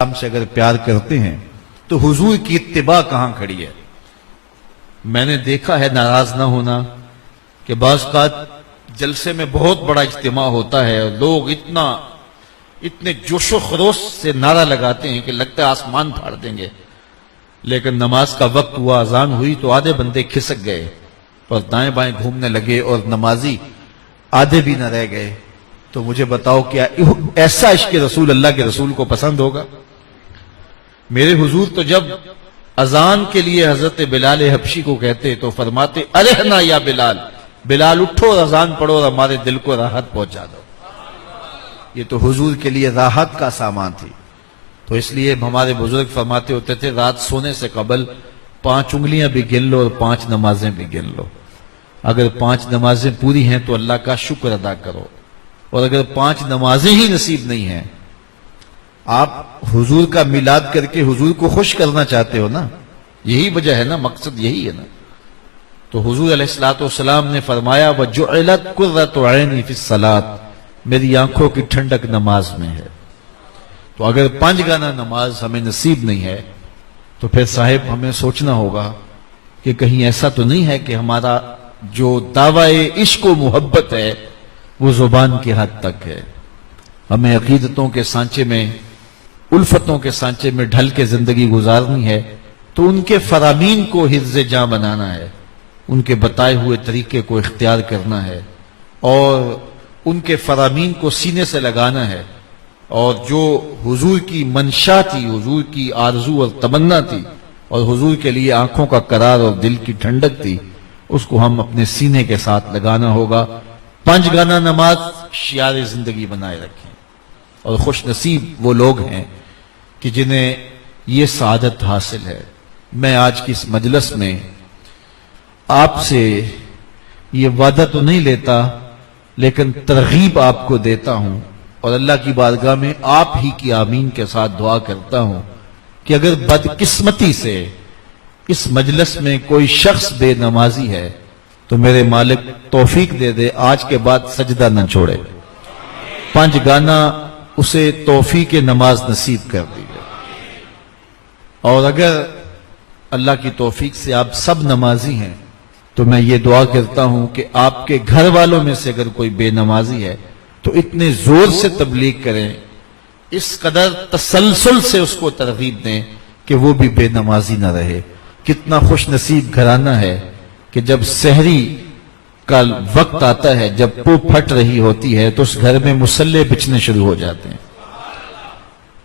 ہم سے اگر پیار کرتے ہیں تو حضور کی اتباع کہاں کھڑی ہے؟ میں نے دیکھا ہے ناراض نہ ہونا کہ بعض اوقات جلسے میں بہت بڑا اجتماع ہوتا ہے اور لوگ اتنے جوش و خروش سے نعرہ لگاتے ہیں کہ لگتا ہے آسمان پھاڑ دیں گے، لیکن نماز کا وقت ہوا، اذان ہوئی تو آدھے بندے کھسک گئے اور دائیں بائیں گھومنے لگے اور نمازی آدھے بھی نہ رہ گئے۔ تو مجھے بتاؤ کیا ایسا عشق رسول اللہ کے رسول کو پسند ہوگا؟ میرے حضور تو جب اذان کے لیے حضرت بلال حبشی کو کہتے تو فرماتے ارحنا یا بلال، بلال اٹھو اور اذان پڑھو اور ہمارے دل کو راحت پہنچا دو۔ یہ تو حضور کے لیے راحت کا سامان تھی۔ تو اس لیے ہمارے بزرگ فرماتے ہوتے تھے رات سونے سے قبل 5 انگلیاں بھی گن لو اور 5 نمازیں بھی گن لو۔ اگر 5 نمازیں پوری ہیں تو اللہ کا شکر ادا کرو، اور اگر 5 نمازیں ہی نصیب نہیں ہیں، آپ حضور کا میلاد کر کے حضور کو خوش کرنا چاہتے ہو نا، یہی وجہ ہے نا، مقصد یہی ہے نا۔ تو حضور علیہ السلام نے فرمایا وَجُعِلَتْ قُرَّةُ عَيْنِي فِي الصَّلَاةِ، میری آنکھوں کی ٹھنڈک نماز میں ہے۔ تو اگر 5 گانا نماز ہمیں نصیب نہیں ہے تو پھر صاحب ہمیں سوچنا ہوگا کہ کہیں ایسا تو نہیں ہے کہ ہمارا جو دعوی عشق و محبت ہے وہ زبان کی حد تک ہے۔ ہمیں عقیدتوں کے سانچے میں، الفتوں کے سانچے میں ڈھل کے زندگی گزارنی ہے تو ان کے فرامین کو حفظ جاں بنانا ہے، ان کے بتائے ہوئے طریقے کو اختیار کرنا ہے اور ان کے فرامین کو سینے سے لگانا ہے، اور جو حضور کی منشا تھی، حضور کی آرزو اور تمنا تھی، اور حضور کے لیے آنکھوں کا قرار اور دل کی ٹھنڈک تھی، اس کو ہم اپنے سینے کے ساتھ لگانا ہوگا۔ 5 گانا نماز شعار زندگی بنائے رکھیں، اور خوش نصیب وہ لوگ ہیں کہ جنہیں یہ سعادت حاصل ہے۔ میں آج کی اس مجلس میں آپ سے یہ وعدہ تو نہیں لیتا، لیکن ترغیب آپ کو دیتا ہوں، اور اللہ کی بارگاہ میں آپ ہی کی آمین کے ساتھ دعا کرتا ہوں کہ اگر بدقسمتی سے اس مجلس میں کوئی شخص بے نمازی ہے تو میرے مالک توفیق دے دے آج کے بعد سجدہ نہ چھوڑے، 5 گانا اسے توفیق نماز نصیب کر دیجیے۔ اور اگر اللہ کی توفیق سے آپ سب نمازی ہیں تو میں یہ دعا کرتا ہوں کہ آپ کے گھر والوں میں سے اگر کوئی بے نمازی ہے تو اتنے زور سے تبلیغ کریں، اس قدر تسلسل سے اس کو ترغیب دیں کہ وہ بھی بے نمازی نہ رہے۔ کتنا خوش نصیب گھرانہ ہے کہ جب سحری کا وقت آتا ہے، جب پو پھٹ رہی ہوتی ہے تو اس گھر میں مصلے بچھنے شروع ہو جاتے ہیں۔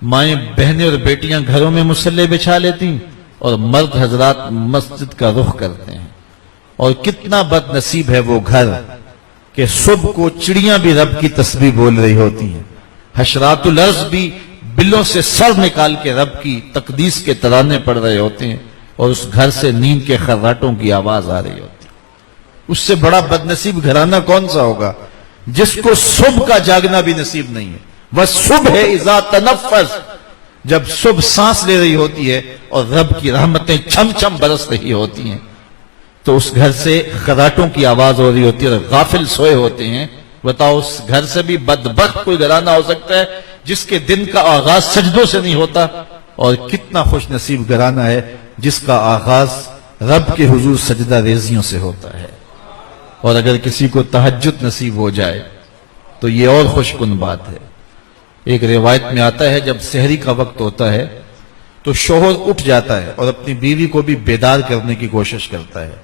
مائیں، بہنیں اور بیٹیاں گھروں میں مصلے بچھا لیتی اور مرد حضرات مسجد کا رخ کرتے ہیں۔ اور کتنا بد نصیب ہے وہ گھر کہ صبح کو چڑیاں بھی رب کی تسبیح بول رہی ہوتی ہیں، حشرات الارض بھی بلوں سے سر نکال کے رب کی تقدیس کے ترانے پڑھ رہے ہوتے ہیں، اور اس گھر سے نیند کے خراٹوں کی آواز آ رہی ہوتی ہے۔ اس سے بڑا بد نصیب گھرانہ کون سا ہوگا جس کو صبح کا جاگنا بھی نصیب نہیں ہے؟ وَالصُّبْحِ اِذَا تَنَفَّسَ، جب صبح سانس لے رہی ہوتی ہے اور رب کی رحمتیں چھم چھم برس رہی ہوتی ہیں تو اس گھر سے خراٹوں کی آواز ہو رہی ہوتی ہے اور غافل سوئے ہوتے ہیں۔ بتاؤ اس گھر سے بھی بدبخت کوئی گھرانہ ہو سکتا ہے جس کے دن کا آغاز سجدوں سے نہیں ہوتا؟ اور کتنا خوش نصیب گھرانہ ہے جس کا آغاز رب کے حضور سجدہ ریزیوں سے ہوتا ہے۔ اور اگر کسی کو تہجد نصیب ہو جائے تو یہ اور خوش کن بات ہے۔ ایک روایت میں آتا ہے جب سحری کا وقت ہوتا ہے تو شوہر اٹھ جاتا ہے اور اپنی بیوی کو بھی بیدار کرنے کی کوشش کرتا ہے۔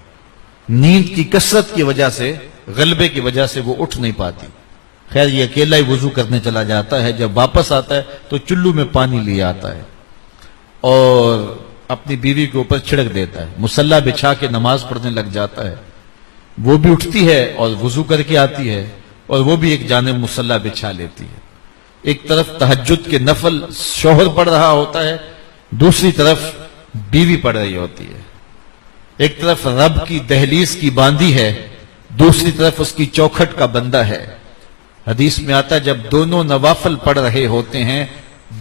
نیند کی کثرت کی وجہ سے، غلبے کی وجہ سے وہ اٹھ نہیں پاتی۔ خیر یہ اکیلا ہی وضو کرنے چلا جاتا ہے، جب واپس آتا ہے تو چلو میں پانی لے آتا ہے اور اپنی بیوی کے اوپر چھڑک دیتا ہے، مصلی بچھا کے نماز پڑھنے لگ جاتا ہے۔ وہ بھی اٹھتی ہے اور وضو کر کے آتی ہے اور وہ بھی ایک جانب مصلی بچھا لیتی ہے۔ ایک طرف تہجد کے نفل شوہر پڑھ رہا ہوتا ہے، دوسری طرف بیوی پڑھ رہی ہوتی ہے۔ ایک طرف رب کی دہلیز کی باندھی ہے، دوسری طرف اس کی چوکھٹ کا بندہ ہے۔ حدیث میں آتا ہے جب دونوں نوافل پڑھ رہے ہوتے ہیں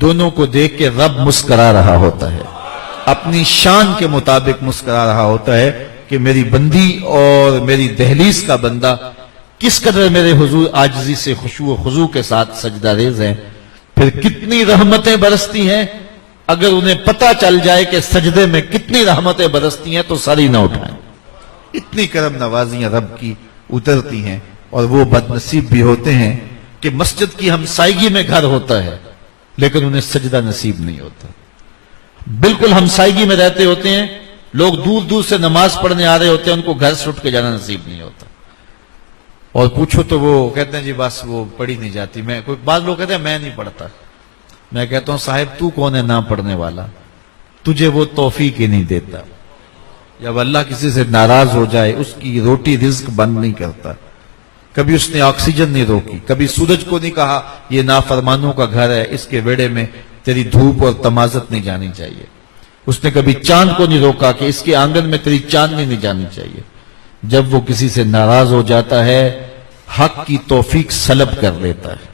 دونوں کو دیکھ کے رب مسکرا رہا ہوتا ہے، اپنی شان کے مطابق مسکرا رہا ہوتا ہے کہ میری بندی اور میری دہلیز کا بندہ کس قدر میرے حضور عاجزی سے خشوع و خضوع کے ساتھ سجدہ ریز ہیں۔ پھر کتنی رحمتیں برستی ہیں اگر انہیں پتہ چل جائے کہ سجدے میں کتنی رحمتیں برستی ہیں تو سر ہی نہ اٹھائیں. اتنی کرم نوازیاں رب کی اترتی ہیں. اور وہ بد نصیب بھی ہوتے ہیں کہ مسجد کی ہمسائیگی میں گھر ہوتا ہے لیکن انہیں سجدہ نصیب نہیں ہوتا. بالکل ہمسائیگی میں رہتے ہوتے ہیں, لوگ دور دور سے نماز پڑھنے آ رہے ہوتے ہیں, ان کو گھر سے اٹھ کے جانا نصیب نہیں ہوتا. اور پوچھو تو وہ کہتے ہیں جی بس وہ پڑھی نہیں جاتی. بعض لوگ کہتے ہیں میں نہیں پڑھتا. میں کہتا ہوں صاحب تو کون ہے نہ پڑھنے والا؟ تجھے وہ توفیق ہی نہیں دیتا. جب اللہ کسی سے ناراض ہو جائے اس کی روٹی رزق بند نہیں کرتا. کبھی اس نے آکسیجن نہیں روکی, کبھی سورج کو نہیں کہا یہ نافرمانوں کا گھر ہے, اس کے بیڑے میں تیری دھوپ اور تمازت نہیں جانی چاہیے. اس نے کبھی چاند کو نہیں روکا کہ اس کے آنگن میں تیری چاندنی نہیں جانی چاہیے. جب وہ کسی سے ناراض ہو جاتا ہے حق کی توفیق سلب کر لیتا ہے,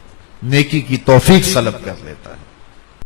نیکی کی توفیق سلب کر لیتا ہے.